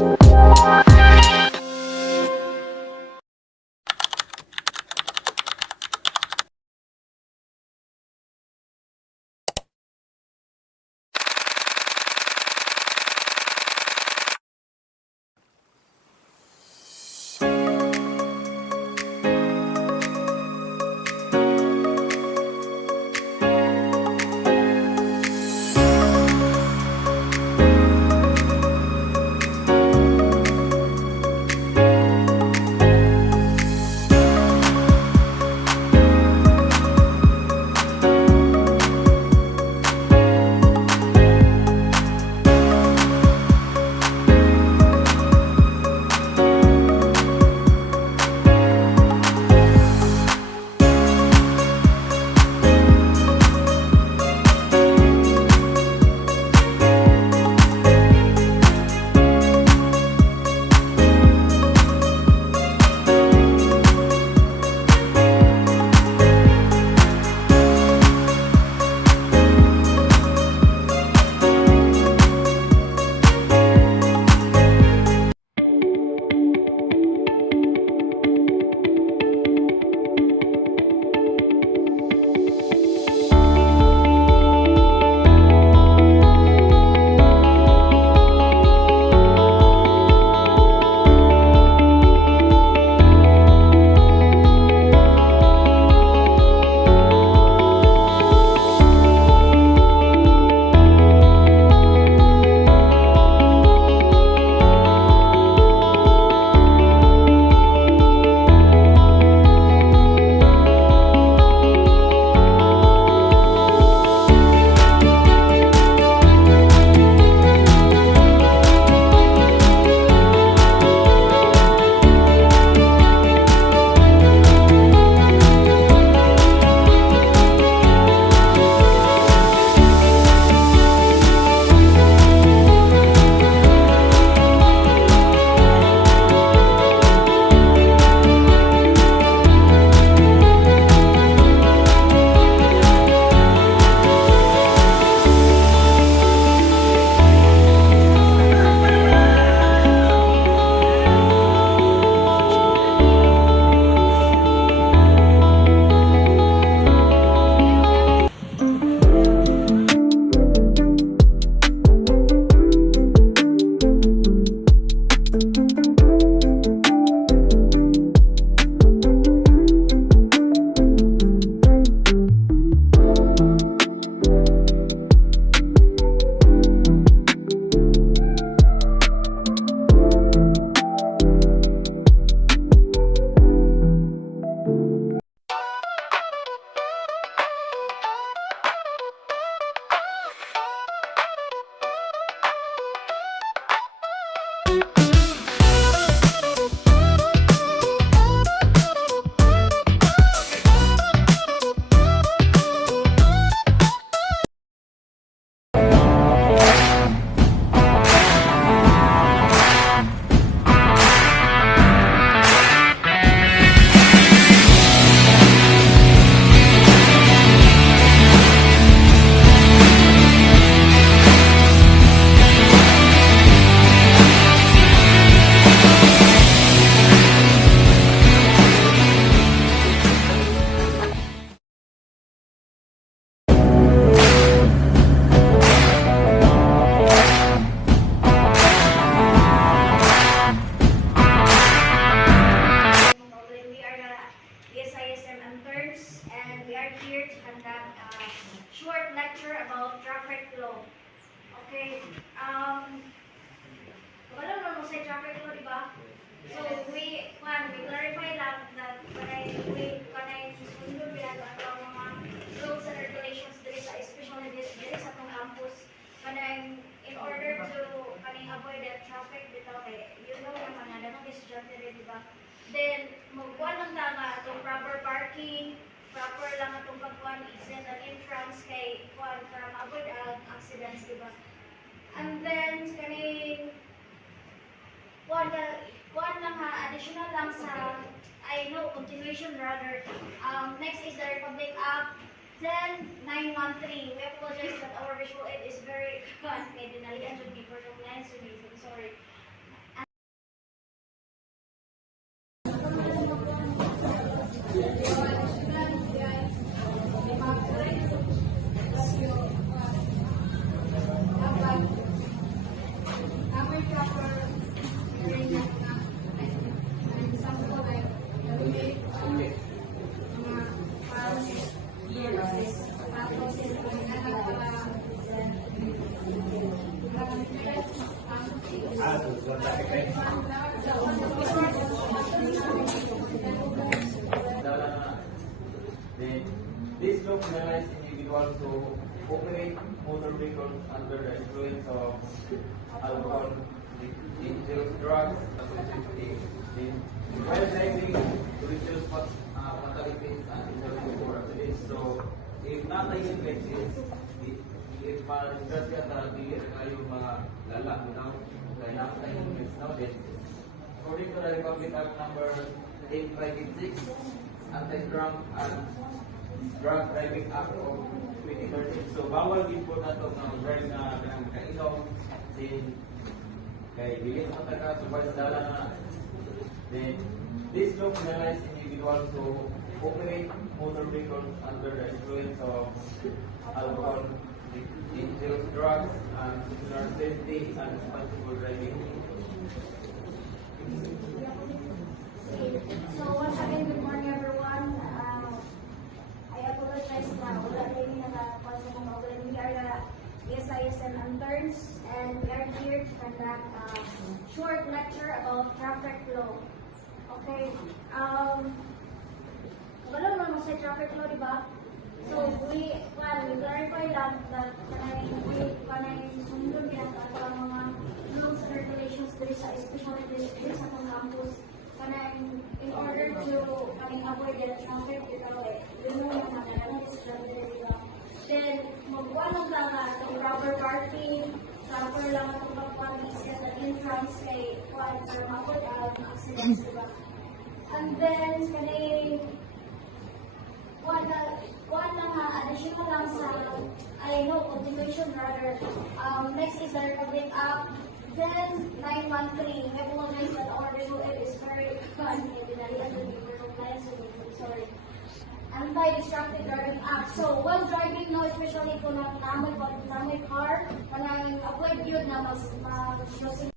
Okay. Wala naman mo sa traffic law, di ba? So, we clarify lang that kanay sundon ginagawa ang mga rules and regulations diri sa, especially diri sa atong campus. Kanay, in order to avoid that traffic dito, kay, you know naman na, damang estudyante rin, di ba? Then, magkuhan lang tama itong proper parking, proper lang itong pagkuhan, exit and entrance, kay kuhan para ma-avoid ang accidents, di ba? And then, kaning kuhan lang ha, additional lang sa, continuation rather. Next is the Republic Act 10913. We apologize that our visual aid is very kay dinalian dyan before from lines, so sorry. Then, this law penalizes individuals who operate motor vehicles under the influence of alcohol, dangerous drugs, in while driving to reduce fatalities and injuries for accidents. So, if not taken if disgrasya na dili kayo mga lala now, kaya na tayo now, then according to the Republic Act number 8586, Anti-Drunk and Drug Driving Act of 2013. So, bawal din po na ito na drive na kainom, then kay dili na mataga, subay sa dala na. Then, this law penalizes individuals who operate motor vehicles under the influence of alcohol, dangerous drugs, and safety and responsible driving. So once again, good morning everyone. I apologize na wala rin nakakuha sa mga ulan. We are the SISN interns and we are here to conduct a short lecture about traffic law. Okay. Wala naman sa traffic law, di ba? So we clarify lang that kanay sundon yan ang mga rules and regulations diri sa especially diri sa mga campus. In order to avoid the traffic, remove yung mga then magkuha lang ang rubber parking, proper lang ang pagpapag-isip na entrance kay para ma-avoid ang accidents, diba? And then, one lang additional lang sa, continuation rather. Next is the Republic Act. Then, 913, recognize that our rule is very fun. Sorry. Anti-Distracted Driving Act. So, while driving now, especially kung namoy car, kanang avoid yun na mag-crossing